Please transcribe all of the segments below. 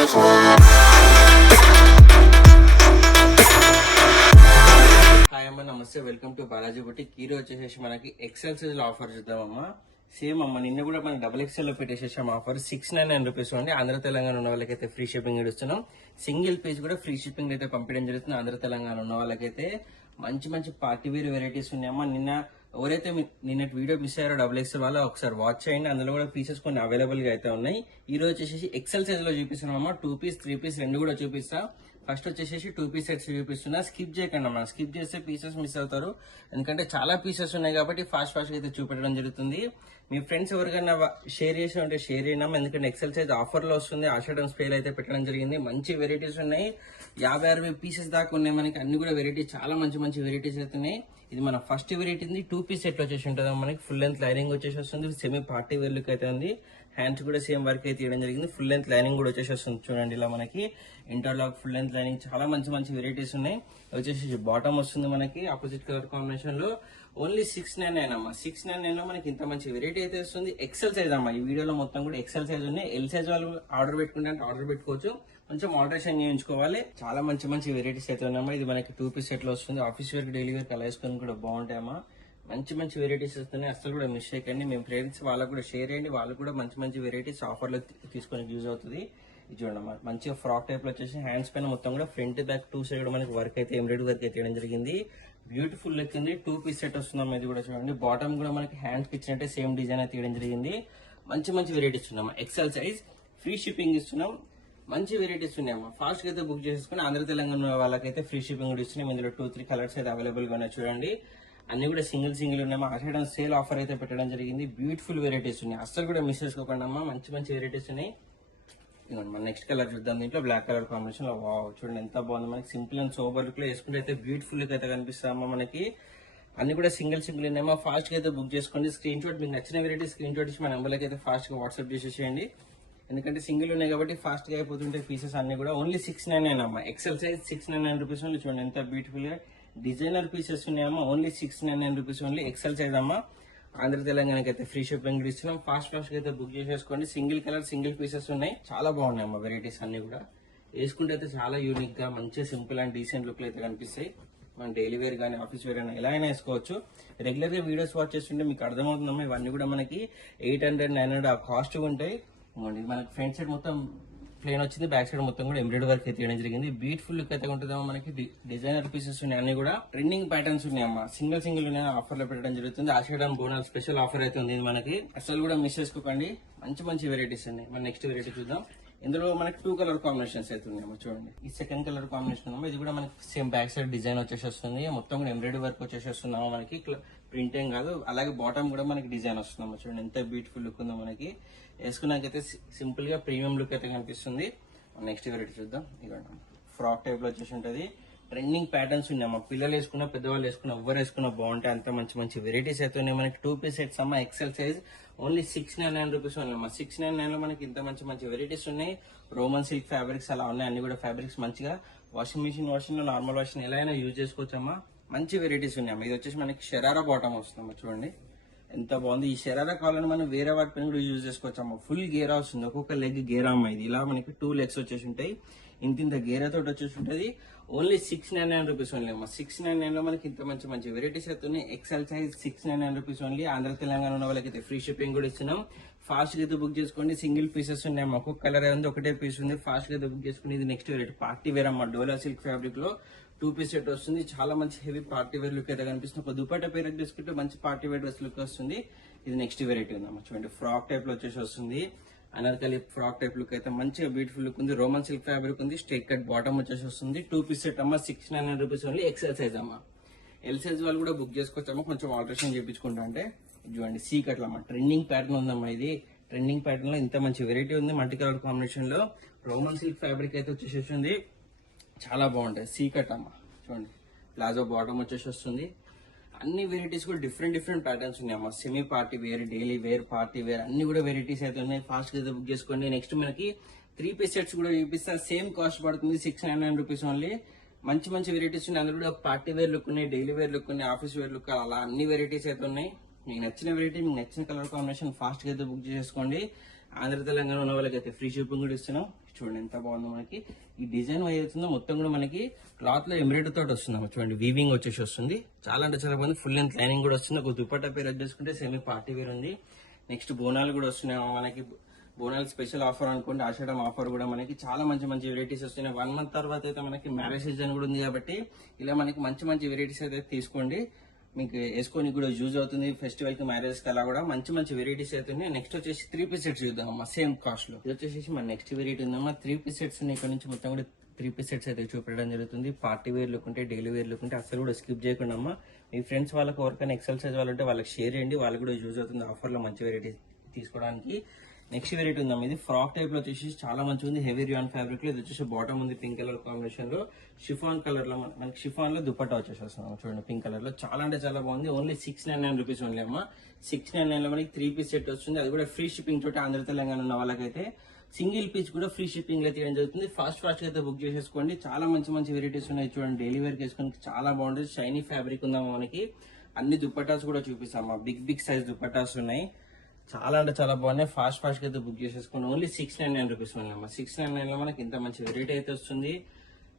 Hi అమ్మ, నమస్తే. Welcome to Balaji boutique. ఈ రోజు వచ్చేసి మనకి ఎక్సెల్ సైజ్ లో ఆఫర్ చూద్దామమ్మా. సేమ్ అమ్మ, నిన్న కూడా మనం XXL లో పెట్టేసేసాం ఆఫర్. 699 రూపీస్ అండి. ఆంధ్ర తెలంగాణ ఉన్న వాళ్ళకైతే ఫ్రీ షిప్పింగ్ ఇస్తున్నాం. సింగిల్ పీస్ కూడా ఫ్రీ షిప్పింగ్ అయితే పంపించడం జరుగుతుంది. ఆంధ్ర తెలంగాణ ఉన్న వాళ్ళకైతే మంచి మంచి పార్టీ వేర్ వెరైటీస్ ఉన్నాయమ్మా. ఎవరైతే నిన్నటి వీడియో మిస్ అయ్యారో XXL వాళ్ళ ఒకసారి వాచ్ చేయండి. అందులో కూడా పీసెస్ కొన్ని అవైలబుల్ గా అయితే ఉన్నాయి. ఈ రోజు వచ్చేసి ఎక్సెల్ సైజ్ లో చూపిస్తున్నామమ్మా. 2 పీస్ 3 పీస్ రెండు కూడా చూపిస్తా. ఫస్ట్ వచ్చేసి 2 పీస్ సెట్స్ చూపిస్తున్నా. స్కిప్ చేయకండి అమ్మా. స్కిప్ చేస్తే పీసెస్ మిస్ అవుతారు. ఎందుకంటే చాలా పీసెస్ ఉన్నాయి కాబట్టి ఫాస్ట్ గా అయితే చూపెట్టడం జరుగుతుంది. మీ ఫ్రెండ్స్ ఎవరికైనా షేర్ చేసి ఉంటే షేర్ చేయడం. ఎందుకంటే ఎక్సెల్ సైజ్ ఆఫర్ లో వస్తుంది. ఆషాఢం స్పేల్ అయితే పెట్టడం జరిగింది. మంచి వెరైటీస్ ఉన్నాయి. 50-60 పీసెస్ దాకా ఉన్నాయి మనకి. అన్ని కూడా వెరైటీ చాలా మంచి మంచి వెరైటీస్ అయితే ఉన్నాయి. ఇది మన ఫస్ట్ వెరైటీ ఉంది. 2 పీస్ సెట్ వచ్చేసి ఉంటుంది మనకి. ఫుల్ లెంత్ లైనింగ్ వచ్చేసి వస్తుంది. సెమీ పార్టీ వేర్ లుక్ అయితే ఉంది. హ్యాండ్స్ కూడా సేమ్ వర్క్ అయితే ఇవ్వడం జరిగింది. ఫుల్ లెంత్ లైనింగ్ కూడా వచ్చేసి వస్తుంది. చూడండి ఇలా మనకి ఇంటర్లాక్ ఫుల్ లెంత్ లైనింగ్ చాలా మంచి మంచి వెరైటీస్ ఉన్నాయి. వచ్చేసి బాటమ్ వస్తుంది మనకి ఆపోజిట్ కలర్ కాంబినేషన్ లో. ఓన్లీ 699 అమ్మా. 699 లో మనకి ఇంత మంచి వెరైటీ అయితే వస్తుంది. ఎక్సెల్ సైజ్ అమ్మా. ఈ వీడియోలో మొత్తం కూడా ఎక్సెల్ సైజ్ ఉన్నాయి. ఎల్ సైజ్ వాళ్ళు ఆర్డర్ పెట్టుకుంటే ఆర్డర్ పెట్టుకోవచ్చు. కొంచెం ఆల్టరేషన్ చేయించుకోవాలి. చాలా మంచి మంచి వెరైటీస్ అయితే ఉన్నాయమ్మా. ఇది మనకి 2 పీస్ సెట్ లో వస్తుంది. Office wear daily wear colour వేసుకొని కూడా బాగుంటాయమ్మా. మంచి మంచి వెరైటీస్ వస్తున్నాయి. అసలు కూడా మిస్ చేయకండి. మేము ఫ్రెండ్స్ వాళ్ళకు కూడా షేర్ చేయండి. వాళ్ళు కూడా మంచి మంచి వెరైటీస్ ఆఫర్ లో తీసుకొని యూజ్ అవుతుంది. ఇది చూడండి, మంచిగా ఫ్రాక్ టైప్ లో వచ్చేసి హ్యాండ్స్ పైన మొత్తం కూడా ఫ్రంట్ బ్యాక్ 2 సైడ్ కూడా మనకి వర్క్ అయితే ఎంబ్రాయిడరీ వర్క్ అయితే చేయడం జరిగింది. బ్యూటిఫుల్ లుక్ ఉంది. 2 పీస్ సెట్ వస్తున్నాం. ఇది కూడా చూడండి. బాటమ్ కూడా మనకి హ్యాండ్స్ ఇచ్చినట్టే సేమ్ డిజైన్ అయితే తీయడం జరిగింది. మంచి మంచి వెరైటీస్ ఉన్నాం. ఎక్సెల్ సైజ్ ఫ్రీ షిప్పింగ్ ఇస్తున్నాం. మంచి వెరైటీస్ ఉన్నాయమ్మా. ఫాస్ట్ గా అయితే బుక్ చేసుకుని ఆంధ్ర తెలంగాణ వాళ్ళకైతే ఫ్రీ షిప్పింగ్ కూడా ఇస్తున్నాం. ఇందులో 2-3 కలర్స్ అయితే అవైలబుల్ గా ఉన్నాయి. చూడండి, అన్ని కూడా సింగిల్ ఉన్నాయమ్మా. ఆషాఢం సేల్ ఆఫర్ అయితే పెట్టడం జరిగింది. బ్యూటిఫుల్ వెరైటీస్ ఉన్నాయి. అసలు కూడా మిస్ చేసుకోకండి అమ్మా. మంచి మంచి వెరైటీస్ ఉన్నాయి. మన నెక్స్ట్ కలర్ చూద్దాం. దీంట్లో బ్లాక్ కలర్ కాంబినేషన్ లో వావ్, చూడండి ఎంత బాగుంది. మనకి సింపుల్ అండ్ సోబర్ లుక్ లో వేసుకుంటే అయితే బ్యూటిఫుల్ లుక్ అయితే కనిపిస్తామా మనకి. అన్ని కూడా సింగిల్ ఉన్నాయమ్మా. ఫాస్ట్ గా అయితే బుక్ చేసుకోండి. స్క్రీన్ షాట్ మీకు నచ్చిన వెరైటీ స్క్రీన్ షాట్ ఇచ్చి మన నెంబర్లకి అయితే ఫాస్ట్ గా వాట్సాప్ చేసేసేయండి. ఎందుకంటే సింగిల్ ఉన్నాయి కాబట్టి ఫాస్ట్ గా అయిపోతుంటే పీసెస్ అన్ని కూడా. ఓన్లీ 699 అమ్మా. XL size 699 rupees only. చూడండి ఎంత బ్యూటిఫుల్ గా డిజైనర్ పీసెస్ ఉన్నాయమ్మా. Only 699 rupees only. XL size అమ్మా. ఆంధ్ర తెలంగాణకి అయితే ఫ్రీ షిప్పింగ్ ఇస్తున్నాం. ఫాస్ట్ గా అయితే బుక్ చేసేసుకోండి. సింగిల్ కలర్ సింగిల్ పీసెస్ ఉన్నాయి. చాలా బాగున్నాయి అమ్మా వెరైటీస్ అన్ని కూడా. వేసుకుంటే అయితే చాలా యూనిక్ గా మంచిగా సింపుల్ అండ్ డీసెంట్ లుక్ అయితే కనిపిస్తాయి. మనం డైలీ వేర్ కానీ ఆఫీస్ వేర్ అయినా ఎలా అయినా వేసుకోవచ్చు. రెగ్యులర్ గా వీడియోస్ వాచ్ చేస్తుంటే మీకు అర్థమవుతుందమ్మా. ఇవన్నీ కూడా మనకి 800-900 ఆ కాస్ట్ ఉంటాయి. మనకి ఫ్రంట్ సైడ్ మొత్తం ప్లేన్ వచ్చింది. బ్యాక్ సైడ్ మొత్తం కూడా ఎంబ్రాయిడరీ వర్క్ అయితే చేయడం జరిగింది. బ్యూటిఫుల్ లుక్ అయితే ఉంటుందమ్మా. మనకి డిజైనర్ పీసెస్ ఉన్నాయి. అన్ని కూడా ట్రెండింగ్ ప్యాటర్న్స్ ఉన్నాయమ్మా. సింగిల్ ఉన్నాయి. ఆఫర్ లో పెట్టడం జరుగుతుంది. ఆషాఢం బోనాల్ స్పెషల్ ఆఫర్ అయితే ఉంది మనకి. అసలు కూడా మిస్ చేసుకోకండి. మంచి మంచి వెరైటీస్ ఉన్నాయి. మన నెక్స్ట్ వెరైటీ చూద్దాం. ఇందులో మనకి 2 కలర్ కాంబినేషన్స్ అయితే ఉన్నాయమ్మా. చూడండి, ఈ సెకండ్ కలర్ కాంబినేషన్ ఉందమ్మా. ఇది కూడా మనకి సేమ్ బ్యాక్ సైడ్ డిజైన్ వచ్చేసి వస్తుంది. మొత్తం కూడా ఎంబ్రాయిడరీ వర్క్ వచ్చేసి వస్తుందమ్మా. మనకి ప్రింట్ ఏం కాదు. అలాగే బాటమ్ కూడా మనకి డిజైన్ వస్తుందమ్మా. చూడండి ఎంత బ్యూటిఫుల్ లుక్ ఉందో మనకి. వేసుకున్నాకైతే సింపుల్ గా ప్రీమియం లుక్ అయితే కనిపిస్తుంది. నెక్స్ట్ వెరైటీ చూద్దాం. ఇవ్వండి, ఫ్రాక్ టైప్ లో వచ్చేసి ఉంటది. ట్రెండింగ్ ప్యాటర్న్స్ ఉన్నాయమ్మా. పిల్లలు వేసుకున్నా పెద్దవాళ్ళు వేసుకున్నా ఎవరు వేసుకున్నా బాగుంటాయి. అంత మంచి మంచి వెరైటీస్ అయితే ఉన్నాయి మనకి. 2 పీస్ సెట్స్ అమ్మా. ఎక్సెల్ సైజ్ ఓన్లీ 699 రూపీస్ ఉన్నాయమ్మా. 699 లో మనకి ఇంత మంచి మంచి వెరైటీస్ ఉన్నాయి. రోమన్ సిల్క్ ఫ్యాబ్రిక్స్ అలా ఉన్నాయి. అన్ని కూడా ఫ్యాబ్రిక్స్ మంచిగా వాషింగ్ లో నార్మల్ వాషింగ్ ఎలా అయినా యూజ్ చేసుకోవచ్చమ్మా. మంచి వెరైటీస్ ఉన్నాయమ్మా. ఇది వచ్చేసి మనకి షరారా బాటమ్ వస్తుందమ్మా. చూడండి ఎంత బాగుంది. ఈ షరారా కావాలని మనం వేరే వాటి పైన కూడా యూజ్ చేసుకోవచ్చు అమ్మా. ఫుల్ గేరా వస్తుంది. ఒక్కొక్క లెగ్ గేరా అమ్మా. ఇది ఇలా మనకి 2 లెగ్స్ వచ్చేసి ఉంటాయి. ఇంత గేరాతో వచ్చేసి ఉంటుంది. ఓన్లీ 699 రూపీస్ ఓన్లీ అమ్మా. 699 లో మనకి ఇంత మంచి మంచి వెరైటీస్ అయితే ఉన్నాయి. XL size 699 rupees only. Andhra Telangana ఉన్న వాళ్ళకైతే ఫ్రీ షిప్పింగ్ కూడా ఇస్తున్నాం. ఫాస్ట్ గా అయితే బుక్ చేసుకోండి. సింగిల్ పీసెస్ ఉన్నాయి అమ్మా. ఒక్కొక్క కలర్ ఉంది, ఒకటే పీస్ ఉంది. ఫాస్ట్ గా అయితే బుక్ చేసుకోండి. ఇది నెక్స్ట్ వెరైటీ పార్టీ వేర్ అమ్మా. డోలా సిల్క్ ఫ్యాబ్రిక్ లో 2 పీస్ సెట్ వస్తుంది. చాలా మంచి హెవీ పార్టీ వేర్ లుక్ అయితే కనిపిస్తుంది. ఒక దుపట్టా పేరు తీసుకుంటే మంచి పార్టీ వేర్ డ్రెస్ లుక్ వస్తుంది. ఇది నెక్స్ట్ వెరైటీ ఉందమ్మా. చూడండి, ఫ్రాక్ టైప్ లో వచ్చేసి వస్తుంది. అనార్కలి ఫ్రాక్ టైప్ లుక్ అయితే మంచిగా బ్యూటిఫుల్ లుక్ ఉంది. రోమన్ సిల్క్ ఫ్యాబ్రిక్ ఉంది. స్ట్రైట్ కట్ బాటమ్ వచ్చేసి వస్తుంది. 2 పీస్ సెట్ అమ్మా. 699 రూపీస్ ఓన్లీ. ఎక్సెల్ సైజ్ అమ్మా. ఎల్ సైజ్ వాళ్ళు కూడా బుక్ చేసుకోవచ్చమ్మా. కొంచెం ఆల్టరేషన్ చేయించుకుంటా అంటే చూడండి, సీ కట్ అమ్మా. ట్రెండింగ్ ప్యాటర్న్ ఉందమ్మా. ఇది ట్రెండింగ్ ప్యాటర్న్ లో ఇంత మంచి వెరైటీ ఉంది. మల్టీ కలర్ కాంబినేషన్ లో రోమన్ సిల్క్ ఫ్యాబ్రిక్ అయితే వచ్చేసి ఉంది. చాలా బాగుంటాయి. సీ కట్ అమ్మా. చూడండి, ప్లాజో బాటమ్ వచ్చేసి వస్తుంది. అన్ని వెరైటీస్ కూడా డిఫరెంట్ ప్యాటర్న్స్ ఉన్నాయమ్మా. Semi party wear, daily wear, party wear అన్ని కూడా వెరైటీస్ అయితే ఉన్నాయి. ఫాస్ట్ గా బుక్ చేసుకోండి. నెక్స్ట్ మనకి 3 పీస్ సెట్స్ కూడా చూపిస్తా. సేమ్ కాస్ట్ పడుతుంది. 699 రూపీస్ ఓన్లీ. మంచి మంచి వెరైటీస్ ఉన్నాయి. అందులో కూడా పార్టీ వేర్ లుక్ ఉన్నాయి, డైలీ వేర్ లుక్ ఉన్నాయి, ఆఫీస్ వేర్ లుక్, అలా అన్ని వెరైటీస్ అయితే ఉన్నాయి. మీకు నచ్చిన వెరైటీ, మీకు నచ్చిన కలర్ కాంబినేషన్ ఫాస్ట్ గా అయితే బుక్ చేసుకోండి. ఆంధ్ర తెలంగాణ ఉన్న వాళ్ళకైతే ఫ్రీ షిప్పింగ్ కూడా ఇస్తున్నాం. చూడండి ఎంత బాగుందో మనకి. ఈ డిజైన్ ఏదైతుందో మొత్తం కూడా మనకి క్లాత్ లో ఎంబ్రాయిడరీ తోటి వస్తుంది చూడండి. వీవింగ్ వచ్చేసి వస్తుంది. చాలా అంటే చాలా బాగుంది. ఫుల్ లెంత్ లైనింగ్ కూడా వస్తుంది. ఒక దుపట్టా పేరు చేసుకుంటే సెమీ పార్టీ వేర్ ఉంది. నెక్స్ట్ బోనాలు కూడా వస్తున్నాయి మనకి. బోనాలు స్పెషల్ ఆఫర్ అనుకోండి. ఆషాఢం ఆఫర్ కూడా మనకి చాలా మంచి మంచి వెరైటీస్ వస్తున్నాయి. 1 మంత్ తర్వాత అయితే మనకి మ్యారేజ్ సీజన్ కూడా ఉంది కాబట్టి ఇలా మనకి మంచి మంచి వెరైటీస్ అయితే తీసుకోండి. మీకు వేసుకోనికి కూడా యూజ్ అవుతుంది. ఫెస్టివల్ కి, మ్యారేజ్ కి అలా కూడా మంచి మంచి వెరైటీస్ అయితే ఉన్నాయి. నెక్స్ట్ వచ్చేసి 3 పీస్ సెట్స్ చూద్దామమ్మా సేమ్ కాస్ట్ లో. ఇది వచ్చేసి మన నెక్స్ట్ వెరైటీ ఉందమ్మా. 3 పీస్ సెట్స్ ఇక్కడ నుంచి మొత్తం కూడా 3 పీస్ సెట్స్ అయితే చూపించడం జరుగుతుంది. పార్టీ వేర్ లుక్ ఉంటే, డైలీ వేర్ లుక్ ఉంటే అసలు కూడా స్కిప్ చేయకుండా అమ్మా. మీ ఫ్రెండ్స్ వాళ్ళకి ఎవరికైనా ఎక్సెల్ సైజ్ వాళ్ళు ఉంటే వాళ్ళకి షేర్ చేయండి. వాళ్ళకి కూడా యూజ్ అవుతుంది ఆఫర్ లో మంచి వెరైటీ తీసుకోవడానికి. నెక్స్ట్ వెరైటీ ఉందమ్మా. ఇది ఫ్రాక్ టైప్ లో వచ్చేసి చాలా మంచిగా ఉంది. హెవీ రియాన్ ఫ్యాబ్రిక్ లో. ఇది వచ్చేసి బాటమ్ ఉంది పింక్ కలర్ కాంబినేషన్ లో. షిఫాన్ కలర్ లో మనకి షిఫాన్ లో దుపట్టా వచ్చేసి వస్తుంది చూడండి పింక్ కలర్ లో. చాలా అంటే చాలా బాగుంది. ఓన్లీ 699 రూపీస్ ఓన్లీ అమ్మా. 699 లో మనకి 3 పీస్ సెట్ వస్తుంది. అది కూడా ఫ్రీ షిప్పింగ్ తోటి ఆంధ్ర తెలంగాణ ఉన్న వాళ్ళకైతే సింగిల్ పీస్ కూడా ఫ్రీ షిప్పింగ్ లో తీయడం జరుగుతుంది. ఫాస్ట్ అయితే బుక్ చేసేసుకోండి. చాలా మంచి మంచి వెరైటీస్ ఉన్నాయి చూడండి. డైలీ వేర్ వేసుకొని చాలా బాగుంటుంది. షైనీ ఫ్యాబ్రిక్ ఉందమ్మా మనకి. అన్ని దుపట్టాస్ కూడా చూపిస్తామా. బిగ్ సైజ్ దుపట్టాస్ ఉన్నాయి. చాలా అంటే చాలా బాగున్నాయి. ఫాస్ట్ అయితే బుక్ చేసేసుకోండి. ఓన్లీ 699 రూపీస్ ఓన్లీ అమ్మా. 699 లో మనకి ఇంత మంచి వెరైటీ అయితే వస్తుంది.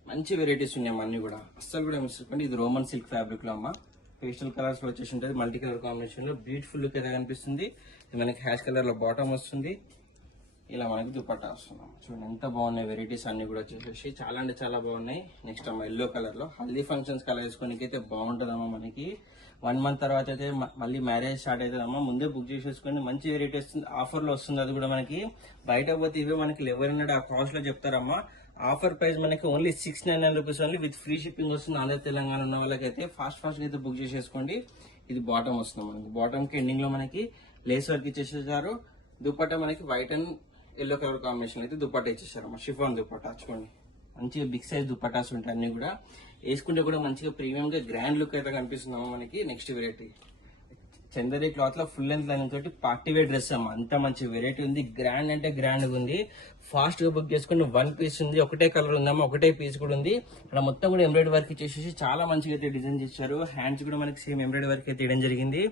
మంచి వెరైటీస్ ఉన్నాయి అన్ని కూడా. అస్సలు కూడా మిస్ చేసుకోండి. ఇది రోమన్ సిల్క్ ఫ్యాబ్రిక్ లో అమ్మా. పేస్టల్ కలర్స్ లో వచ్చేసి ఉంటుంది. మల్టీ కలర్ కాంబినేషన్ లో బ్యూటిఫుల్ లుక్ అయితే కనిపిస్తుంది. ఇది మనకి హ్యాష్ కలర్ లో బాటమ్ వస్తుంది. ఇలా మనకి దుపట్టా వస్తున్నాం చూడండి. ఎంత బాగున్నాయి వెరైటీస్ అన్ని కూడా వచ్చేసి. చాలా అంటే చాలా బాగున్నాయి. నెక్స్ట్ అమ్మా ఎల్లో కలర్ లో హల్దీ ఫంక్షన్స్ కలర్ వేసుకోనికి అయితే బాగుంటుందమ్మా మనకి. 1 మంత్ తర్వాత అయితే మళ్ళీ మ్యారేజ్ స్టార్ట్ అవుతుందమ్మా. ముందే బుక్ చేసేసుకొని మంచి వెరైటీ వస్తుంది. ఆఫర్ లో వస్తుంది. అది కూడా మనకి బయట పోతే ఇవే మనకి 1100 ఆ కాస్ట్ లో చెప్తారమ్మా. ఆఫర్ ప్రైస్ మనకి only 699 rupees only with free shipping వస్తుంది. ఆంధ్ర తెలంగాణ ఉన్న వాళ్ళకైతే ఫాస్ట్ అయితే బుక్ చేసేసుకోండి. ఇది బాటమ్ వస్తుంది మనకి. బాటమ్ కి ఎండింగ్ లో మనకి లేస్ వర్క్ ఇచ్చేసేసారు. దుపట్టా మనకి white and yellow colour combination అయితే దుపట్టా ఇచ్చేసారమ్మా. షిఫాన్ దుపట్టా చూడండి. మంచిగా బిగ్ సైజ్ దుపట్టాస్ ఉంటాయి అన్ని కూడా. వేసుకుంటే కూడా మంచిగా ప్రీమియం గా గ్రాండ్ లుక్ అయితే కనిపిస్తున్నాము మనకి. నెక్స్ట్ వెరైటీ చందరి క్లాత్ లో ఫుల్ లెంత్ లైనింగ్ తోటి పార్టీ వేర్ డ్రెస్ అమ్మా. అంత మంచి వెరైటీ ఉంది. గ్రాండ్ అంటే గ్రాండ్ గా ఉంది. ఫాస్ట్ గా బుక్ చేసుకుని 1 పీస్ ఉంది. ఒకటే కలర్ ఉందమ్మా. ఒకటే పీస్ కూడా ఉంది. ఇక్కడ మొత్తం కూడా ఎంబ్రాయిడరీ వర్క్ ఇచ్చేసి చాలా మంచిగా అయితే డిజైన్ చేశారు. హ్యాండ్స్ కూడా మనకి సేమ్ ఎంబ్రాయిడరీ వర్క్ అయితే వేయడం జరిగింది.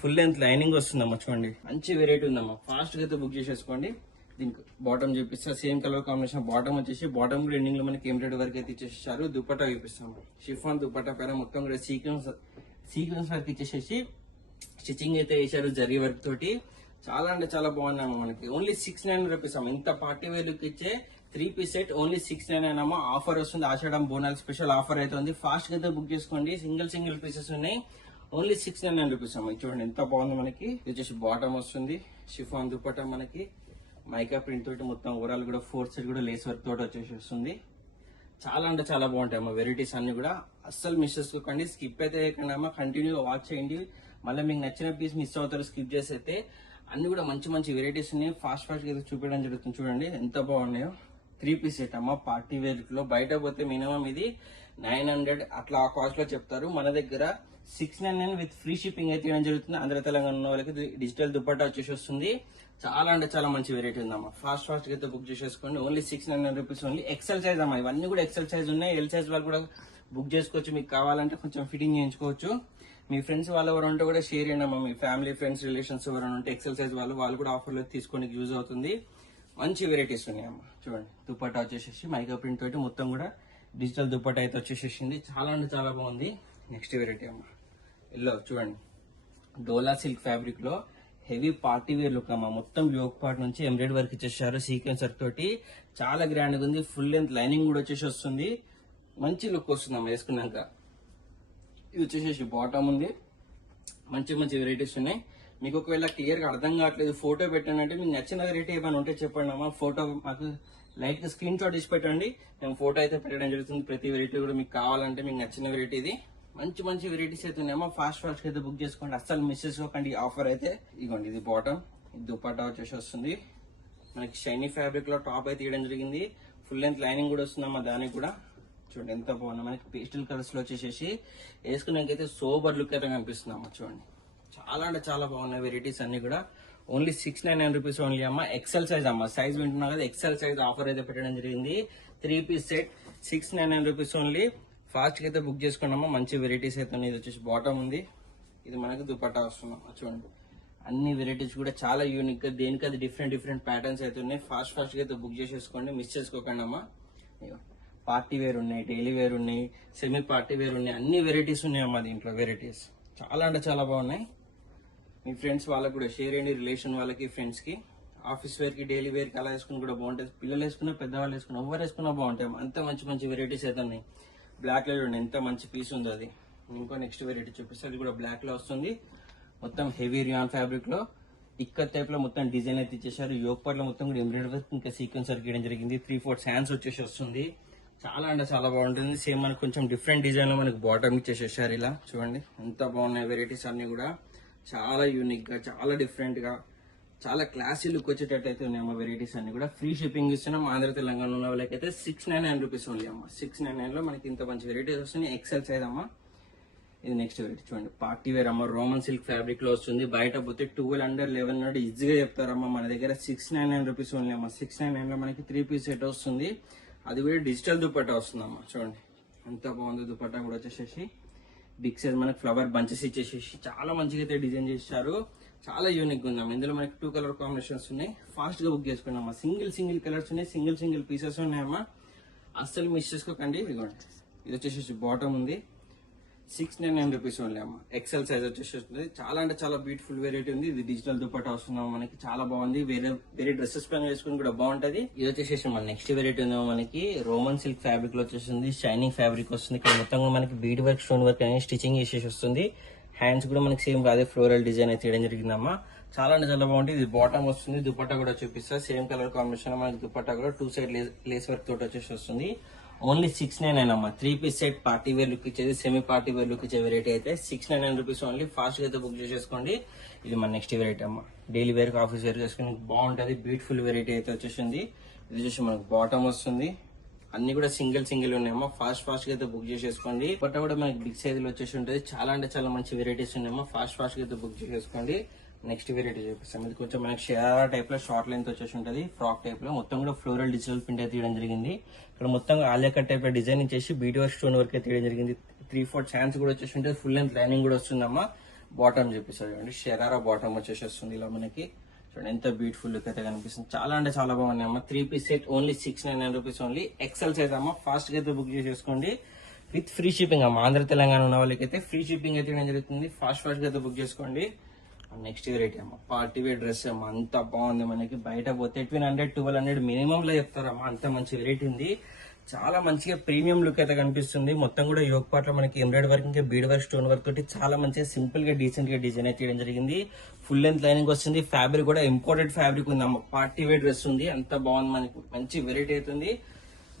ఫుల్ లెంత్ లైనింగ్ వస్తుందమ్మా చూడండి. మంచి వెరైటీ ఉందమ్మా. ఫాస్ట్ గా అయితే బుక్ చేసేసుకోండి. దీనికి బాటమ్ చూపిస్తా. సేమ్ కలర్ కాంబినేషన్ బాటమ్ వచ్చేసి బాటమ్ కూడా ఎండింగ్ లో మనకి ఎంబ్రాయిడరీ వర్క్ అయితే ఇచ్చేసారు. దుపట్టా చూపిస్తాము. షిఫాన్ దుపట్టా పైన మొత్తం కూడా సీక్వెన్స్ వర్క్ ఇచ్చేసేసి స్టిచ్చింగ్ అయితే వేసారు జరీ వర్క్ తోటి. చాలా అంటే చాలా బాగున్నాయమ్మా మనకి. ఓన్లీ 699 రూపీస్ అమ్మా. ఇంత పార్టీ వేర్ లుక్ ఇచ్చే 3 పీస్ సెట్ ఓన్లీ 699 అమ్మా. ఆఫర్ వస్తుంది. ఆషాఢం బోనాల్ స్పెషల్ ఆఫర్ అయితే ఉంది. ఫాస్ట్ గా అయితే బుక్ చేసుకోండి. సింగిల్ పీసెస్ ఉన్నాయి. ఓన్లీ 699 రూపీస్ అమ్మా. చూడండి ఎంత బాగుంది మనకి. ఇది వచ్చేసి బాటమ్ వస్తుంది. షిఫాన్ దుపట్టా మనకి మైకా ప్రింట్ తోటి మొత్తం ఓవరాల్ కూడా 4 సైడ్ కూడా లేస్ వర్క్ తోటి వచ్చేసి వస్తుంది. చాలా అంటే చాలా బాగుంటాయి అమ్మా వెరైటీస్ అన్ని కూడా. అస్సలు మిస్ చేసుకోకండి. స్కిప్ అయితే చేయకండి అమ్మా. కంటిన్యూగా వాచ్ చేయండి. మళ్ళీ మీకు నచ్చిన పీస్ మిస్ అవుతారు స్కిప్ చేస్తే. అన్ని కూడా మంచి మంచి వెరైటీస్ ఉన్నాయి. ఫాస్ట్ గా చూపించడం జరుగుతుంది. చూడండి ఎంత బాగున్నాయో. 3 పీస్ సెట్ అమ్మా. పార్టీ వేర్ లో బయట పోతే మినిమం ఇది 900 అట్లా ఆ కాస్ట్ లో చెప్తారు. మన దగ్గర 699 విత్ ఫ్రీ షిప్పింగ్ అయితే ఇవ్వడం జరుగుతుంది. ఆంధ్ర తెలంగాణ ఉన్న వాళ్ళకి డిజిటల్ దుపట్టా వచ్చేసి వస్తుంది. చాలా అంటే చాలా మంచి వెరైటీ ఉందమ్మా. ఫాస్ట్ గా అయితే బుక్ చేసేసుకోండి. Only 699 rupees only. XL size అమ్మా. ఇవన్నీ కూడా ఎక్సెల్ సైజ్ ఉన్నాయి. ఎల్ సైజ్ వాళ్ళు కూడా బుక్ చేసుకోవచ్చు. మీకు కావాలంటే కొంచెం ఫిట్టింగ్ చేయించుకోవచ్చు. మీ ఫ్రెండ్స్ వాళ్ళు ఎవరు ఉంటే కూడా షేర్ చేయండి అమ్మా. మీ ఫ్యామిలీ ఫ్రెండ్స్ రిలేషన్స్ ఎవరైనా ఉంటే ఎక్సెల్ సైజ్ వాళ్ళు కూడా ఆఫర్లో తీసుకొని యూజ్ అవుతుంది. మంచి వెరైటీస్ ఉన్నాయి అమ్మా. చూడండి దుపట్టా వచ్చేసేసి మైకా ప్రింట్ తోటి మొత్తం కూడా డిజిటల్ దుపట్టా అయితే వచ్చేసేసింది. చాలా అంటే చాలా బాగుంది. నెక్స్ట్ వెరైటీ అమ్మా ఎల్లో చూడండి. డోలా సిల్క్ ఫ్యాబ్రిక్ లో హెవీ పార్టీ వేర్ లుక్ అమ్మా. మొత్తం యోక్ పార్ట్ నుంచి ఎంబ్రాయిడరీ వర్క్ ఇచ్చేసారు సీక్వెన్స్ వర్క్ తోటి. చాలా గ్రాండ్ గా ఉంది. ఫుల్ లెంత్ లైనింగ్ కూడా వచ్చేసి వస్తుంది. మంచి లుక్ వస్తుంది అమ్మా వేసుకున్నాక. ఇది వచ్చేసి బాటమ్ ఉంది. మంచి మంచి వెరైటీస్ ఉన్నాయి. మీకు ఒకవేళ క్లియర్ గా అర్థం కావట్లేదు ఫోటో పెట్టండి. మీకు నచ్చిన వెరైటీ ఏమైనా ఉంటే చెప్పండి అమ్మా. ఫోటో మాకు లైట్ గా స్క్రీన్ షాట్ తీసి పెట్టండి. మేము ఫోటో అయితే పెట్టడం జరుగుతుంది. ప్రతి వెరైటీ కూడా మీకు కావాలంటే మీకు నచ్చిన వెరైటీ ఇది. మంచి మంచి వెరైటీస్ అయితే ఉన్నాయమ్మా. ఫాస్ట్ అయితే బుక్ చేసుకోండి. అస్సలు మిస్ చేసుకోకండి. ఆఫర్ అయితే ఇదిగోండి. ఇది బాటమ్, ఇది దుపట్టా వచ్చేసి వస్తుంది. మనకి షైనీ ఫ్యాబ్రిక్ లో టాప్ అయితే ఇవ్వడం జరిగింది. ఫుల్ లెంత్ లైనింగ్ కూడా వస్తుందమ్మా. దానికి కూడా చూడండి ఎంత బాగుంది. మనకి పేస్టల్ కలర్స్ లో వచ్చేసేసి వేసుకున్నాకైతే సోబర్ లుక్ అయితే కనిపిస్తుందమ్మా. చూడండి చాలా అంటే చాలా బాగున్నాయి వెరైటీస్ అన్ని కూడా. ఓన్లీ 699 రూపీస్ ఓన్లీ అమ్మా. ఎక్సెల్ సైజ్ అమ్మా. సైజ్ వింటున్నా కదా, ఎక్సెల్ సైజ్ ఆఫర్ అయితే పెట్టడం జరిగింది. 3 piece set 699 rupees only. Fast గా అయితే బుక్ చేసుకున్నామా. మంచి వెరైటీస్ అయితే ఉన్నాయి. ఇది వచ్చేసి బాటమ్ ఉంది. ఇది మనకి దుపట్టా వస్తున్నాం చూడండి. అన్ని వెరైటీస్ కూడా చాలా యూనిక్ గా దేనికి అది డిఫరెంట్ ప్యాటర్న్స్ అయితే ఉన్నాయి. ఫాస్ట్ గా అయితే బుక్ చేసేసుకోండి, మిస్ చేసుకోకండి అమ్మా. పార్టీ వేర్ ఉన్నాయి, డైలీ వేర్ ఉన్నాయి, సెమీ పార్టీ వేర్ ఉన్నాయి, అన్ని వెరైటీస్ ఉన్నాయి అమ్మా దీంట్లో. వెరైటీస్ చాలా అంటే చాలా బాగున్నాయి. మీ ఫ్రెండ్స్ వాళ్ళకి కూడా షేర్ చేయండి, రిలేషన్ వాళ్ళకి, ఫ్రెండ్స్ కి. ఆఫీస్ వేర్ కి, డైలీ వేర్ కి అలా వేసుకుని కూడా బాగుంటుంది. పిల్లలు వేసుకున్నా, పెద్దవాళ్ళు వేసుకున్నా, ఎవరు వేసుకున్నా బాగుంటాయి. అంత మంచి వెరైటీస్ అయితే ఉన్నాయి. బ్లాక్ లో చూడండి ఎంత మంచి పీస్ ఉందో అది. ఇంకో నెక్స్ట్ వెరైటీ చూపిస్తే అది కూడా బ్లాక్ లో వస్తుంది. మొత్తం హెవీ రియాన్ ఫ్యాబ్రిక్ లో ఇక్కత్ టైప్ లో మొత్తం డిజైన్ అయితే ఇచ్చేసారు. యోక్ పార్ట్ లో మొత్తం కూడా ఎంబ్రాయిడరీ వర్క్ ఇంకా సీక్వెన్స్ వర్క్ చేయడం జరిగింది. 3/4 హ్యాండ్స్ వచ్చేసి వస్తుంది. చాలా అంటే చాలా బాగుంటుంది. సేమ్ మనకు కొంచెం డిఫరెంట్ డిజైన్ లో మనకు బాటమ్ ఇచ్చేసేసారు. ఇలా చూడండి ఎంత బాగున్నాయి వెరైటీస్ అన్ని కూడా. చాలా యూనిక్ గా, చాలా డిఫరెంట్ గా, చాలా క్లాసీ లుక్ వచ్చేటట్టు అయితే ఉన్నాయి అమ్మ వెరైటీస్ అన్ని కూడా. ఫ్రీ షిప్పింగ్ ఇస్తున్నాం. ఆంధ్ర తెలంగాణ ఉన్న వాళ్ళకైతే 699 రూపీస్ ఓన్లీ అమ్మ. 699 లో మనకి ఇంత మంచి వెరైటీస్ వస్తున్నాయి. ఎక్సెల్ సైజ్ అమ్మ. ఇది నెక్స్ట్ వెరైటీ చూడండి, పార్టీ వేర్ అమ్మ. రోమన్ సిల్క్ ఫ్యాబ్రిక్ లో వస్తుంది. బయట పోతే 1200, 1100 ఈజీగా చెప్తారమ్మా. మన దగ్గర 699 రూపీస్ ఓన్లీ అమ్మ. 699 లో మనకి 3 పీస్ సెట్ వస్తుంది. అది కూడా డిజిటల్ దుపట్టా వస్తుందమ్మా. చూడండి ఎంత బాగుందో దుపట్టా కూడా వచ్చేసేసి. బిగ్ సైజ్ మనకి ఫ్లవర్ బంచెస్ ఇచ్చేసేసి చాలా మంచిగా అయితే డిజైన్ చేశారు. చాలా యూనిక్ ఉందమ్మా. ఇందులో మనకి 2 కలర్ కాంబినేషన్స్ ఉన్నాయి. ఫాస్ట్ గా బుక్ చేసుకున్నామా. సింగిల్ కలర్స్ ఉన్నాయి, సింగిల్ పీసెస్ ఉన్నాయమ్మా. అస్సలు మిస్ చేసుకోకండి. ఇదిగోండి, ఇది వచ్చేసి బాటమ్ ఉంది. 699 రూపీస్ ఓన్లీ అమ్మ. ఎక్సెల్ సైజ్ వచ్చేసి చాలా అంటే చాలా బ్యూటిఫుల్ వెరైటీ ఉంది. ఇది డిజిటల్ దుపట్టా వస్తున్నాం మనకి. చాలా బాగుంది. వేరే డ్రెస్సెస్ పైన వేసుకుని కూడా బాగుంటది. ఇది వచ్చేసి మన నెక్స్ట్ వెరైటీ ఉంది మనకి. రోమన్ సిల్క్ ఫ్యాబ్రిక్ లో వచ్చేసింది. షైనింగ్ ఫ్యాబ్రిక్ వస్తుంది. ఇక్కడ మొత్తం కూడా మనకి బీడ్ వర్క్, స్టోన్ వర్క్ అనేది స్టిచింగ్ చేసేసి వస్తుంది. హ్యాండ్స్ కూడా మనకి సేమ్ అదే ఫ్లోరల్ డిజైన్ అయితే చేయడం జరిగిందమ్మా. చాలా అంటే చాలా బాగుంటుంది. ఇది బాటమ్ వస్తుంది. దుపట్టా కూడా చూపిస్తా. సేమ్ కలర్ కాంబినేషన్ మనకి దుపట్టా కూడా 2 సైడ్ లేస్ వర్క్ తోటి వచ్చేసి వస్తుంది. ఓన్లీ 699 అమ్మా. 3 piece set party wear look ఇచ్చేది, సెమీ పార్టీ వేర్ లుక్ ఇచ్చే వెరైటీ అయితే 699 రూపీస్ ఓన్లీ. ఫాస్ట్ గా అయితే బుక్ చేసేసుకోండి. ఇది మన నెక్స్ట్ వెరైటీ అమ్మా. డైలీ వేర్, ఆఫీస్ వేర్ చేసుకుని బాగుంటది. బ్యూటిఫుల్ వెరైటీ అయితే వచ్చేసింది. ఇది వచ్చేసి మనకు బాటమ్ వస్తుంది. అన్ని కూడా సింగిల్ ఉన్నాయమ్మా. ఫాస్ట్ గా అయితే బుక్ చేసేసుకోండి. బట్ కూడా మనకి బిగ్ సైజ్ లో వచ్చేసి ఉంటుంది. చాలా అంటే చాలా మంచి వెరైటీస్ ఉన్నాయమ్మా. ఫాస్ట్ గా అయితే బుక్ చేసేసుకోండి. నెక్స్ట్ వెరైటీ చూపిస్తాం. ఇది కొంచెం మనకి షరారా టైప్ లో షార్ట్ లెంత్ వచ్చేసి ఉంటుంది. ఫ్రాక్ టైప్ లో మొత్తం కూడా ఫ్లోరల్ డిజిటల్ ప్రింట్ అయితే తీయడం జరిగింది. ఇక్కడ మొత్తం ఆలియా కట్ టైప్ లో డిజైన్ చేసి బీటీ వర్క్, స్టోన్ వర్క్ అయితే తీయడం జరిగింది. 3/4 హ్యాండ్స్ కూడా వచ్చేసి ఉంటుంది. ఫుల్ లెంత్ లైనింగ్ కూడా వస్తుందమ్మా. బాటమ్ చూపిస్తారు చూడండి, షరారా బాటమ్ వచ్చేసి వస్తుంది. ఇలా మనకి చూడండి ఎంత బ్యూటిఫుల్ లుక్ అయితే కనిపిస్తుంది. చాలా అంటే చాలా బాగున్నాయి అమ్మా. 3 piece set only 699 rupees only. XL size అమ్మా. ఫాస్ట్ గా అయితే బుక్ చేసేసుకోండి. విత్ ఫ్రీ షిప్పింగ్ అమ్మా. ఆంధ్ర తెలంగాణ ఉన్న వాళ్ళకైతే ఫ్రీ షిప్పింగ్ అయితే జరుగుతుంది. ఫాస్ట్ గా అయితే బుక్ చేసుకోండి. నెక్స్ట్ వెరైటీ అమ్మా. పార్టీ వేర్ డ్రెస్ అమ్మా. అంత బాగుంది మనకి. బయట పోతే 1800, 1200 మినిమం లో చెప్తారమ్మా. అంత మంచి వెరైటీ ఉంది. చాలా మంచిగా ప్రీమియం లుక్ అయితే కనిపిస్తుంది. మొత్తం కూడా యోక్ పార్ట్ లో మనకి ఎంబ్రాయిడరీ వర్క్, ఇంకా బీడ్ వర్క్, స్టోన్ వర్క్ తోటి చాలా మంచిగా సింపుల్ గా డీసెంట్ గా డిజైన్ అయితే చేయడం జరిగింది. ఫుల్ లెంత్ లైనింగ్ వస్తుంది. ఫ్యాబ్రిక్ కూడా ఇంపోర్టెడ్ ఫ్యాబ్రిక్ ఉంది అమ్మ. పార్టీ వేర్ డ్రెస్ ఉంది. అంత బాగుంది మనకి. మంచి వెరైటీ అవుతుంది.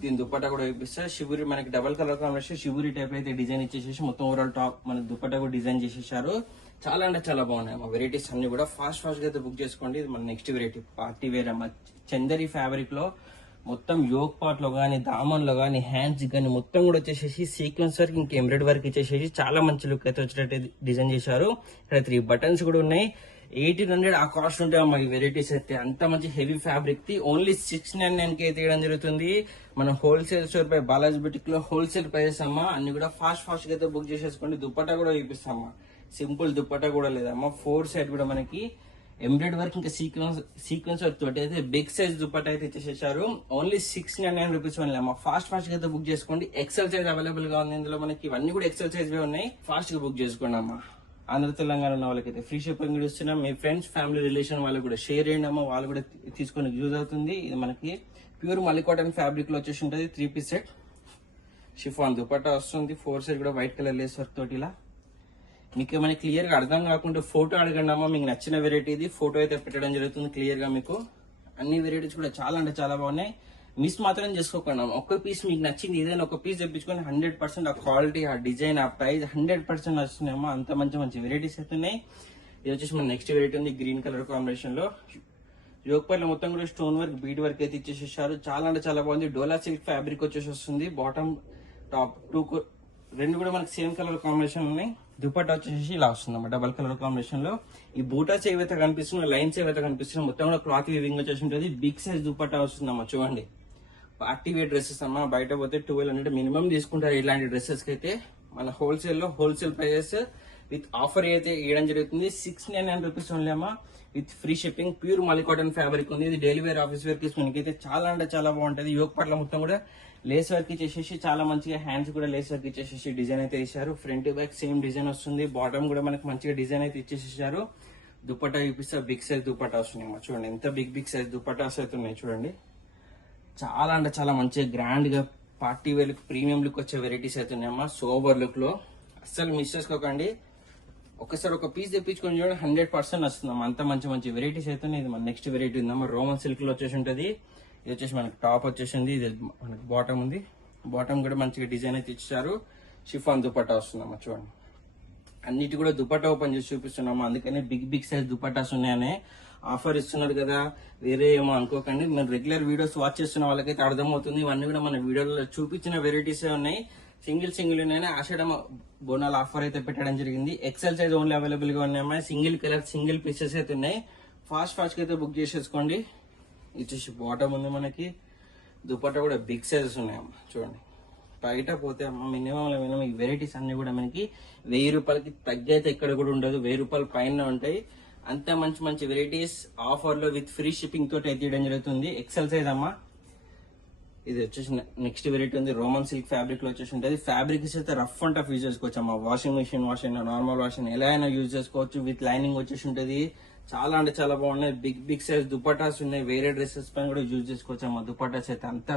దీని దుపట్టా కూడా చూపిస్తా. శివురి మనకి డబల్ కలర్ కాంబినేషన్ శివురి టైప్ అయితే డిజైన్ ఇచ్చేసేసి మొత్తం ఓవరాల్ టాప్ మన దుపట్టా కూడా డిజైన్ చేసేసారు. చాలా అంటే చాలా బాగున్నాయి అమ్మ వెరైటీస్ అన్ని కూడా. ఫాస్ట్ గా అయితే బుక్ చేసుకోండి. ఇది మన నెక్స్ట్ వెరైటీ పార్టీ వేర్ అమ్మ. చందరి ఫ్యాబ్రిక్ లో మొత్తం యోక్ పార్ట్ లో గానీ, దామన్ లో గానీ, హ్యాండ్స్ గానీ మొత్తం కూడా వచ్చేసేసి సీక్వెన్స్ వర్క్, ఇంకా ఎంబ్రాయిడరీ వర్క్ ఇచ్చేసేసి చాలా మంచి లుక్ అయితే వచ్చేటట్టు డిజైన్ చేశారు. ఇక్కడ 3 బటన్స్ కూడా ఉన్నాయి. 1800 ఆ కాస్ట్ ఉంటాయి అమ్మా ఈ వెరైటీస్ అయితే. అంత మంచి హెవీ ఫ్యాబ్రిక్ ది ఓన్లీ 699 కి అయితే ఇవ్వడం జరుగుతుంది. మన హోల్సేల్ స్టోర్ పై బాలాజీ బుటిక్ లో హోల్సేల్ ప్రైజెస్ అమ్మా. అన్ని కూడా ఫాస్ట్ గా అయితే బుక్ చేసేసుకోండి. దుపట్టా కూడా చూపిస్తామా. సింపుల్ దుపట్టా కూడా లేదమ్మా. 4 సైడ్ కూడా మనకి ఎంబ్రాయిడరీ వర్క్, ఇంకా సీక్వెన్స్ వర్క్ తోటి అయితే బిగ్ సైజ్ దుపట్టా అయితే ఇచ్చేసేసారు. ఓన్లీ 699 రూపీస్ ఓన్లీ అమ్మా. ఫాస్ట్ గా అయితే బుక్ చేసుకోండి. ఎక్సెల్ సైజ్ అవైలబుల్ గా ఉంది. ఇందులో మనకి ఇవన్నీ కూడా ఎక్సెల్ సైజ్ ఉన్నాయి. ఫాస్ట్ గా బుక్ చేసుకోండి అమ్మా. ఆంధ్ర తెలంగాణ ఉన్న వాళ్ళకైతే ఫ్రీ షిప్పింగ్ కూడా ఇస్తున్నాం. మీ ఫ్రెండ్స్, ఫ్యామిలీ, రిలేషన్ వాళ్ళకి కూడా షేర్ చేయండి అమ్మా. వాళ్ళు కూడా తీసుకొని యూజ్ అవుతుంది. ఇది మనకి ప్యూర్ మల్లి కాటన్ ఫ్యాబ్రిక్ లో వచ్చేసి ఉంటుంది. 3 పీస్ సెట్ షిఫాన్ దుపట్టా వస్తుంది. 4 సైడ్ కూడా వైట్ కలర్ లేస్ వర్క్ తోటి. ఇలా మీకు ఏమైనా క్లియర్ గా అర్థం కాకుండా ఫోటో అడగండి అమ్మా. మీకు నచ్చిన వెరైటీ ఇది ఫోటో అయితే పెట్టడం జరుగుతుంది క్లియర్ గా మీకు. అన్ని వెరైటీస్ కూడా చాలా అంటే చాలా బాగున్నాయి. మిస్ మాత్రం చేసుకోకుండా ఒక్క పీస్ మీకు నచ్చింది ఏదైనా ఒక పీస్ తెప్పించుకొని 100% ఆ క్వాలిటీ, ఆ డిజైన్, ఆ ప్రైస్ 100% వస్తున్నాయమ్మా. అంత మంచి వెరైటీస్ అయితే ఉన్నాయి. ఇది వచ్చేసి మన నెక్స్ట్ వెరైటీ ఉంది గ్రీన్ కలర్ కాంబినేషన్ లో. యోగపల్లి మొత్తం కూడా స్టోన్ వర్క్, బీడ్ వర్క్ అయితే ఇచ్చేసేసారు. చాలా అంటే చాలా బాగుంది. డోలా సిల్క్ ఫ్యాబ్రిక్ వచ్చేసి వస్తుంది. బాటమ్ టాప్ 2 రెండు కూడా మనకి సేమ్ కలర్ కాంబినేషన్ ఉన్నాయి. దుపట్టా వచ్చేసి ఇలా వస్తుందమ్మా డబల్ కలర్ కాంబినేషన్ లో. ఈ బూటాస్ ఏవైతే కనిపిస్తున్నాయో, లైన్స్ ఏవైతే కనిపిస్తున్నాయో మొత్తం కూడా క్లాత్ వీవింగ్ వచ్చేసి ఉంటుంది. బిగ్ సైజ్ దుపట్టా వస్తుందమ్మా. చూడండి పార్టీ వేర్ డ్రెస్సెస్ అమ్మా. బయట పోతే 1200 మినిమం తీసుకుంటారు ఇలాంటి డ్రెస్సెస్ కి అయితే. మన హోల్సేల్ లో హోల్సేల్ ప్రైజెస్ విత్ ఆఫర్ అయితే ఇవ్వడం జరుగుతుంది 699 రూపీస్ ఓన్లీ అమ్మా, with free shipping. Pure mul cotton fabric ఉంది. ఇది డైలీ వేర్, ఆఫీస్ వేర్ కి మనకైతే చాలా అంటే చాలా బాగుంటది. యోగ పట్ల మొత్తం కూడా లేస్ వర్క్ ఇచ్చేసేసి చాలా మంచిగా హ్యాండ్స్ కూడా లేస్ వర్క్ ఇచ్చేసేసి డిజైన్ అయితే ఇచ్చారు. ఫ్రంట్ బ్యాక్ సేమ్ డిజైన్ వస్తుంది. బాటమ్ కూడా మనకి మంచిగా డిజైన్ అయితే ఇచ్చేసేసారు. దుపట్టా చూపిస్తే బిగ్ సైజ్ దుపట్టా వస్తున్నాయి అమ్మా. చూడండి ఎంత బిగ్ సైజ్ దుపట్టాస్ అయితే ఉన్నాయి చూడండి. చాలా అంటే చాలా మంచిగా గ్రాండ్ గా పార్టీ వేర్ ప్రీమియం లుక్ వచ్చే వెరైటీస్ అయితే ఉన్నాయమ్మా. సోబర్ లుక్ లో అస్సలు మిస్ చేసుకోకండి. ఒకసారి ఒక పీస్ తెప్పించుకొని చూడండి, 100% వస్తుందమ్మా. అంత మంచి మంచి వెరైటీస్ అయితే ఉన్నాయి. ఇది మన నెక్స్ట్ వెరైటీ ఉందమ్మా. రోమన్ సిల్క్ లో వచ్చేసి ఉంటది. ఇది వచ్చేసి మనకి టాప్ వచ్చేసింది. ఇది మనకి బాటమ్ ఉంది. బాటమ్ కూడా మంచిగా డిజైన్ అయితే ఇచ్చారు. షిఫాన్ దుపట్టా వస్తుందమ్మా. చూడండి అన్నిటి కూడా దుపట్టా ఓపెన్ చేసి చూపిస్తున్నాము. అందుకని బిగ్ సైజ్ దుపట్టాస్ ఉన్నాయని ఆఫర్ ఇస్తున్నారు కదా, వేరే ఏమో అనుకోకండి. మీరు రెగ్యులర్ వీడియోస్ వాచ్ చేస్తున్న వాళ్ళకైతే అర్థమవుతుంది. ఇవన్నీ కూడా మన వీడియోలో చూపించిన వెరైటీసే ఉన్నాయి. సింగిల్ ఉన్నాయని ఆషాఢ బోనాల ఆఫర్ అయితే పెట్టడం జరిగింది. ఎక్సెల్ సైజ్ ఓన్లీ అవైలబుల్ గా ఉన్నాయి. సింగిల్ కలర్ సింగిల్ పీసెస్ అయితే ఉన్నాయి. ఫాస్ట్ గా అయితే బుక్ చేసేసుకోండి. ఇచ్చేసి బాటమ్ ఉంది మనకి. దుపట్టా కూడా బిగ్ సైజెస్ ఉన్నాయమ్మా. చూడండి బయట పోతే అమ్మ మినిమం ఈ వెరైటీస్ అన్ని కూడా మనకి 1000 రూపాయలకి తగ్గైతే ఇక్కడ కూడా ఉండదు. 1000 రూపాయల పైన ఉంటాయి. అంత మంచి వెరైటీస్ ఆఫర్ లో విత్ ఫ్రీ షిప్పింగ్ తోటి అయితే ఇవ్వడం జరుగుతుంది. ఎక్సెల్ సైజ్ అమ్మా. ఇది వచ్చేసి నెక్స్ట్ వెరైటీ ఉంది. రోమన్ సిల్క్ ఫ్యాబ్రిక్ లో వచ్చేసి ఉంటుంది. ఫ్యాబ్రిక్స్ అయితే రఫ్ అండ్ టఫ్ యూజ్ చేసుకోవచ్చు అమ్మా. వాషింగ్ మెషిన్ వాష్ అయినా నార్మల్ వాష్ అయినా ఎలా అయినా యూజ్ చేసుకోవచ్చు. విత్ లైనింగ్ వచ్చేసి ఉంటుంది. చాలా అంటే చాలా బాగున్నాయి. బిగ్ సైజ్ దుపట్టాస్ ఉన్నాయి. వేరే డ్రెస్సెస్ పైన కూడా యూజ్ చేసుకోవచ్చు అమ్మా. దుపట్టాస్ అయితే అంతా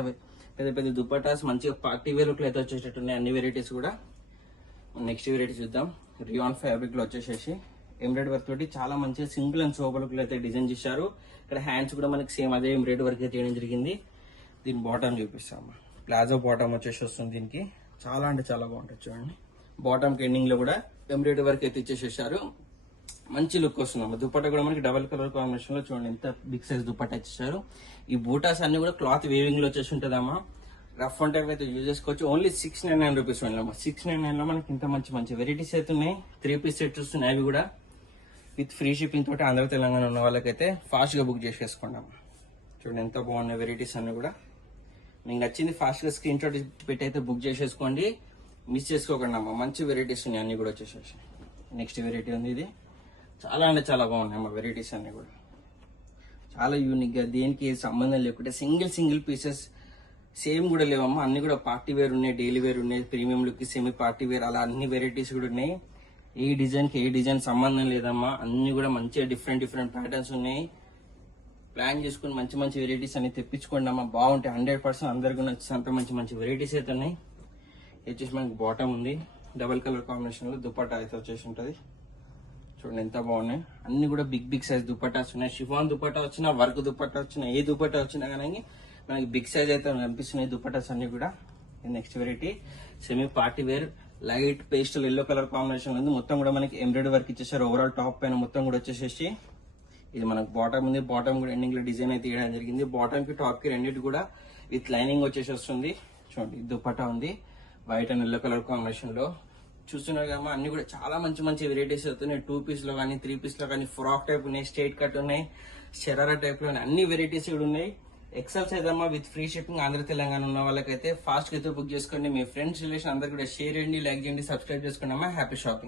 పెద్ద దుపట్టాస్ మంచిగా పార్టీ వేర్ లుక్ అయితే వచ్చేటట్టు ఉన్నాయి అన్ని వెరైటీస్ కూడా. నెక్స్ట్ వెరైటీ చూద్దాం. రియాన్ ఫ్యాబ్రిక్ లో వచ్చేసేసి ఎంబ్రాయిడరీ వర్క్ తోటి చాలా మంచిగా సింపుల్ అండ్ సోబర్ లుక్ అయితే డిజైన్ చేశారు. ఇక్కడ హ్యాండ్స్ కూడా మనకి సేమ్ అదే ఎంబ్రాయిడరీ వర్క్ అయితే చేయడం జరిగింది. దీని బాటమ్ చూపిస్తాము. ప్లాజో బాటమ్ వచ్చేసి వస్తుంది. దీనికి చాలా అంటే చాలా బాగుంటుంది. చూడండి బాటమ్ కి ఎండింగ్ లో కూడా ఎంబ్రాయిడరీ వర్క్ అయితే ఇచ్చేసేసారు. మంచి లుక్ వస్తుంది. దుపట్టా కూడా మనకి డబల్ కలర్ కాంబినేషన్ లో చూడండి ఎంత బిగ్ సైజ్ దుపట్టా ఇచ్చేసారు. ఈ బూటాస్ అన్ని కూడా క్లాత్ వేవింగ్ లో వచ్చేసి ఉంటుందమ్మా. రఫ్ అండ్ టైప్ అయితే యూజ్ చేసుకోవచ్చు. ఓన్లీ 699 రూపీస్ ఓన్లీ అమ్మా. 699 లో మనకి ఇంత మంచి వెరైటీస్ అయితే ఉన్నాయి. 3 పీస్ సెట్స్ వస్తున్నాయి. అవి కూడా విత్ ఫ్రీ షిప్పింగ్ తోటి ఆంధ్ర తెలంగాణ ఉన్న వాళ్ళకైతే ఫాస్ట్ గా బుక్ చేసేసుకోండి అమ్మా. చూడండి ఎంత బాగున్నాయి వెరైటీస్ అన్ని కూడా. మీకు నచ్చింది ఫాస్ట్ గా స్క్రీన్ షాట్ పెట్టి అయితే బుక్ చేసేసుకోండి. మిస్ చేసుకోకండి అమ్మా. మంచి వెరైటీస్ ఉన్నాయి అన్ని కూడా వచ్చేసేసి. నెక్స్ట్ వెరైటీ ఉంది. ఇది చాలా అంటే చాలా బాగున్నాయి అమ్మా. వెరైటీస్ అన్ని కూడా చాలా యూనిక్ గా దేనికి సంబంధం లేకుండా సింగిల్ పీసెస్ సేమ్ కూడా లేవమ్మా. అన్ని కూడా పార్టీ వేర్ ఉన్నాయి, డైలీ వేర్ ఉన్నాయి, premium look semi party wear అలా అన్ని వెరైటీస్ కూడా ఉన్నాయి. ఏ డిజైన్ కి ఏ డిజైన్ సంబంధం లేదమ్మా. అన్ని కూడా మంచిగా డిఫరెంట్ ప్యాటర్న్స్ ఉన్నాయి. ప్లాన్ చేసుకుని మంచి వెరైటీస్ అన్ని తెప్పించుకోండి అమ్మా. బాగుంటాయి. 100% అందరికీ నచ్చినంత మంచి వెరైటీస్ అయితే ఉన్నాయి. వచ్చేసి మనకి బాటమ్ ఉంది. డబల్ కలర్ కాంబినేషన్ లో దుపట్టా అయితే వచ్చేసి ఉంటది. చూడండి ఎంత బాగున్నాయి. అన్ని కూడా బిగ్ సైజ్ దుపట్టాస్ ఉన్నాయి. షిఫాన్ దుపట్టా వచ్చినా, వర్క్ దుపట్టా వచ్చినా, ఏ దుపట్టా వచ్చినా కానీ మనకి బిగ్ సైజ్ అయితే కనిపిస్తున్నాయి దుపట్టాస్ అన్ని కూడా. Next variety semi party wear light pastel yellow colour combination ఉంది. మొత్తం కూడా మనకి ఎంబ్రాయిడరీ వర్క్ ఇచ్చేసారు. ఓవరాల్ టాప్ పైన మొత్తం కూడా వచ్చేసేసి ఇది మనకు బాటమ్ ఉంది. బాటమ్ కూడా ఎండింగ్ లో డిజైన్ అయితే ఇవ్వడం జరిగింది. బాటమ్ కి టాప్ కి రెండింటి కూడా విత్ లైనింగ్ వచ్చేసి వస్తుంది. చూడండి దుపట్టా ఉంది white and yellow colour combination లో. చూస్తున్నారు కదా అన్ని కూడా చాలా మంచి వెరైటీస్ అవుతున్నాయి. 2 పీస్ లో కానీ 3 పీస్ లో కానీ ఫ్రాక్ టైప్ ఉన్నాయి, స్ట్రైట్ కట్ ఉన్నాయి, షరారా టైప్ లో అన్ని వెరైటీస్ కూడా ఉన్నాయి. ఎక్సెల్ సైజ్ అమ్మా with free shipping Andhra Telangana ఉన్న వాళ్ళకైతే ఫాస్ట్ గా అయితే బుక్ చేసుకోండి. మీ ఫ్రెండ్స్ రిలేషన్ అందరు కూడా షేర్ చేయండి, లైక్ చేయండి, సబ్స్క్రైబ్ చేసుకోండి అమ్మా. Happy shopping.